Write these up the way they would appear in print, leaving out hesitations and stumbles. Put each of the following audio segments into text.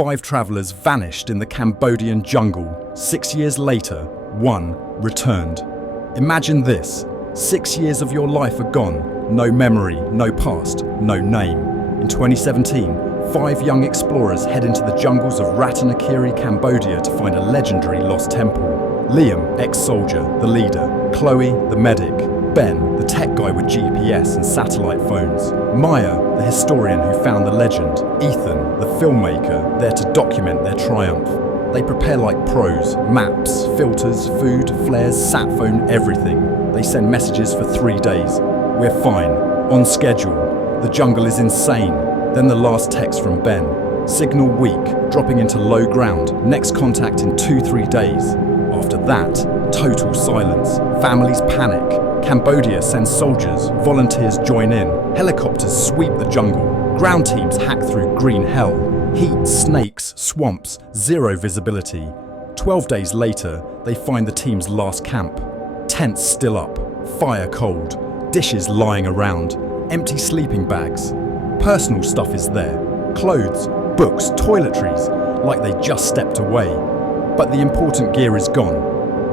5 travellers vanished in the Cambodian jungle. 6 years later, 1 returned. Imagine this. 6 years of your life are gone. No memory, no past, no name. In 2017, 5 young explorers head into the jungles of Ratanakiri, Cambodia to find a legendary lost temple. Liam, ex-soldier, the leader. Chloe, the medic. Ben, the tech guy with GPS and satellite phones. Maya, the historian who found the legend. Ethan, the filmmaker, there to document their triumph. They prepare like pros. Maps, filters, food, flares, sat phone, everything. They send messages for 3 days. We're fine. On schedule. The jungle is insane. Then the last text from Ben. Signal weak, dropping into low ground. Next contact in 2-3 days. After that, total silence. Families panic. Cambodia sends soldiers. Volunteers join in. Helicopters sweep the jungle. Ground teams hack through green hell. Heat, snakes, swamps, zero visibility. 12 days later, they find the team's last camp. Tents still up. Fire cold. Dishes lying around. Empty sleeping bags. Personal stuff is there. Clothes, books, toiletries, like they just stepped away. But the important gear is gone.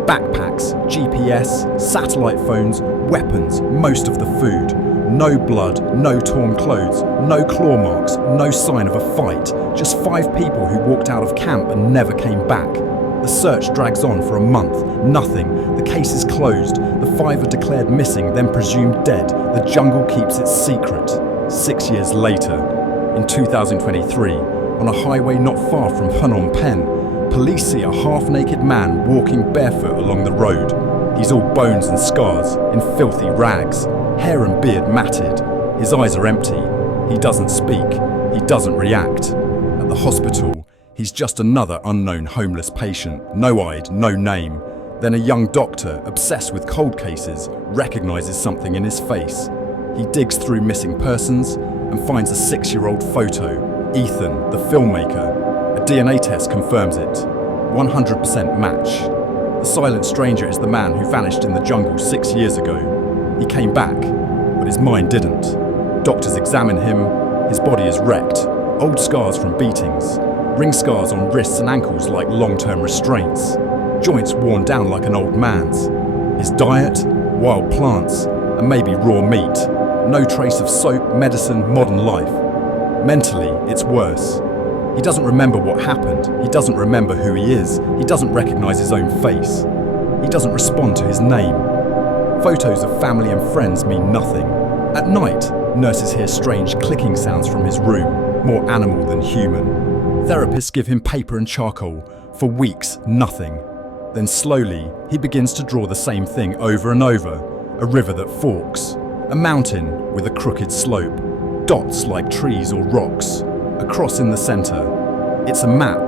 Backpacks, GPS, satellite phones, weapons, most of the food. No blood, no torn clothes, no claw marks, no sign of a fight. Just 5 people who walked out of camp and never came back. The search drags on for a month. Nothing. The case is closed. The 5 are declared missing, then presumed dead. The jungle keeps its secret. 6 years later, in 2023, on a highway not far from Phnom Penh, police see a half-naked man walking barefoot along the road. He's all bones and scars, in filthy rags, hair and beard matted. His eyes are empty. He doesn't speak. He doesn't react. At the hospital, he's just another unknown homeless patient, no-eyed, no name. Then a young doctor, obsessed with cold cases, recognizes something in his face. He digs through missing persons and finds a 6-year-old photo. Ethan, the filmmaker. A DNA test confirms it. 100% match. The silent stranger is the man who vanished in the jungle 6 years ago. He came back, but his mind didn't. Doctors examine him. His body is wrecked. Old scars from beatings. Ring scars on wrists and ankles like long-term restraints. Joints worn down like an old man's. His diet? Wild plants, and maybe raw meat. No trace of soap, medicine, modern life. Mentally, it's worse. He doesn't remember what happened. He doesn't remember who he is. He doesn't recognize his own face. He doesn't respond to his name. Photos of family and friends mean nothing. At night, nurses hear strange clicking sounds from his room, more animal than human. Therapists give him paper and charcoal. For weeks, nothing. Then slowly, he begins to draw the same thing over and over. A river that forks. A mountain with a crooked slope. Dots like trees or rocks. A cross in the center. It's a map.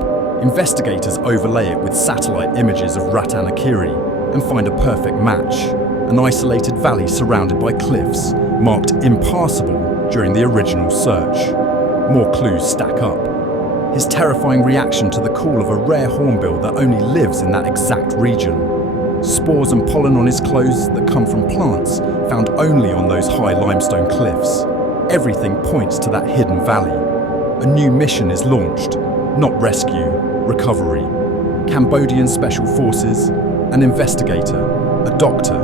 Investigators overlay it with satellite images of Ratanakiri and find a perfect match. An isolated valley surrounded by cliffs, marked impassable during the original search. More clues stack up. His terrifying reaction to the call of a rare hornbill that only lives in that exact region. Spores and pollen on his clothes that come from plants found only on those high limestone cliffs. Everything points to that hidden valley. A new mission is launched. Not rescue, recovery. Cambodian Special Forces, an investigator, a doctor,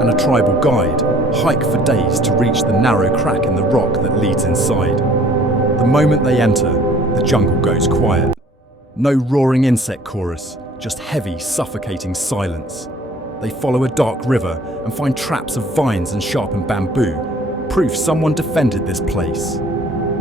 and a tribal guide hike for days to reach the narrow crack in the rock that leads inside. The moment they enter, the jungle goes quiet. No roaring insect chorus, just heavy, suffocating silence. They follow a dark river and find traps of vines and sharpened bamboo, proof someone defended this place.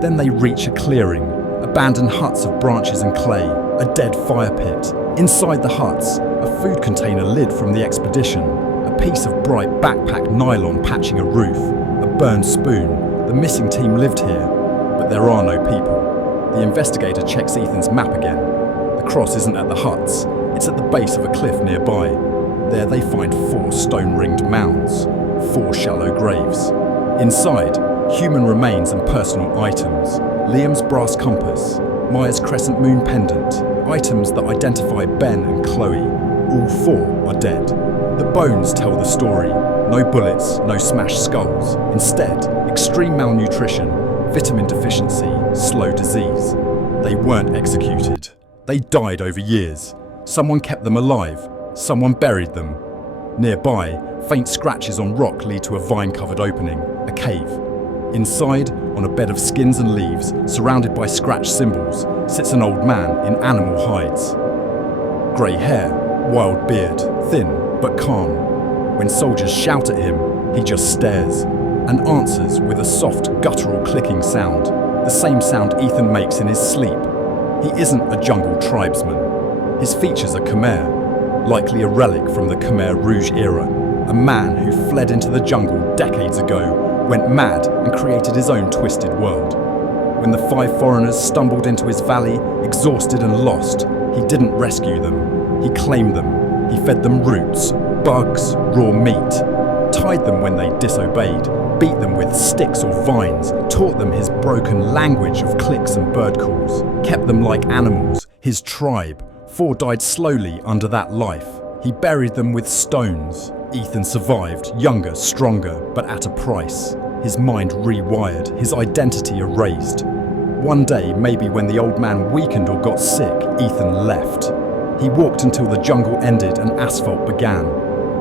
Then they reach a clearing, abandoned huts of branches and clay, a dead fire pit. Inside the huts, a food container lid from the expedition, a piece of bright backpack nylon patching a roof, a burned spoon. The missing team lived here, but there are no people. The investigator checks Ethan's map again. The cross isn't at the huts, it's at the base of a cliff nearby. There they find 4 stone-ringed mounds, 4 shallow graves. Inside, human remains and personal items. Liam's brass compass, Maya's crescent moon pendant, items that identify Ben and Chloe. All 4 are dead. The bones tell the story. No bullets, no smashed skulls. Instead, extreme malnutrition, vitamin deficiency, slow disease. They weren't executed. They died over years. Someone kept them alive. Someone buried them. Nearby, faint scratches on rock lead to a vine-covered opening, a cave. Inside, on a bed of skins and leaves, surrounded by scratched symbols, sits an old man in animal hides. Grey hair, wild beard, thin but calm. When soldiers shout at him, he just stares and answers with a soft, guttural clicking sound, the same sound Ethan makes in his sleep. He isn't a jungle tribesman. His features are Khmer, likely a relic from the Khmer Rouge era, a man who fled into the jungle decades ago, went mad and created his own twisted world. When the 5 foreigners stumbled into his valley, exhausted and lost, he didn't rescue them. He claimed them. He fed them roots, bugs, raw meat, tied them when they disobeyed, beat them with sticks or vines, taught them his broken language of clicks and bird calls, kept them like animals, his tribe. 4 died slowly under that life. He buried them with stones. Ethan survived, younger, stronger, but at a price. His mind rewired, his identity erased. One day, maybe when the old man weakened or got sick, Ethan left. He walked until the jungle ended and asphalt began.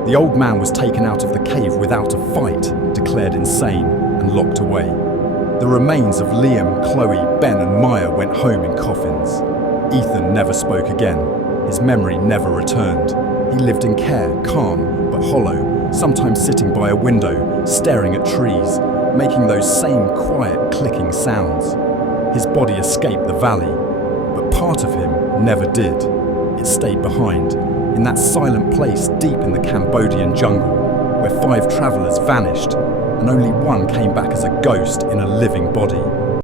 The old man was taken out of the cave without a fight, declared insane, and locked away. The remains of Liam, Chloe, Ben and Maya went home in coffins. Ethan never spoke again. His memory never returned. He lived in care, calm but hollow, sometimes sitting by a window, staring at trees, making those same quiet clicking sounds. His body escaped the valley, but part of him never did. It stayed behind, in that silent place deep in the Cambodian jungle, where 5 travellers vanished, and only one came back as a ghost in a living body.